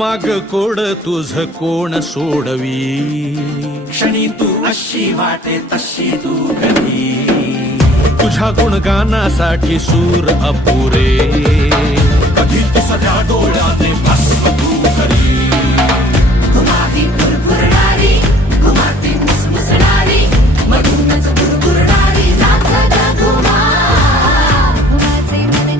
माग कोड तुझ कोण सोडवी. क्षणी तू अशी वाटे तशी तू कधी. तुझ्या गुणगानासाठी सूर अपुरे. कधी तू सध्या डोळ्याने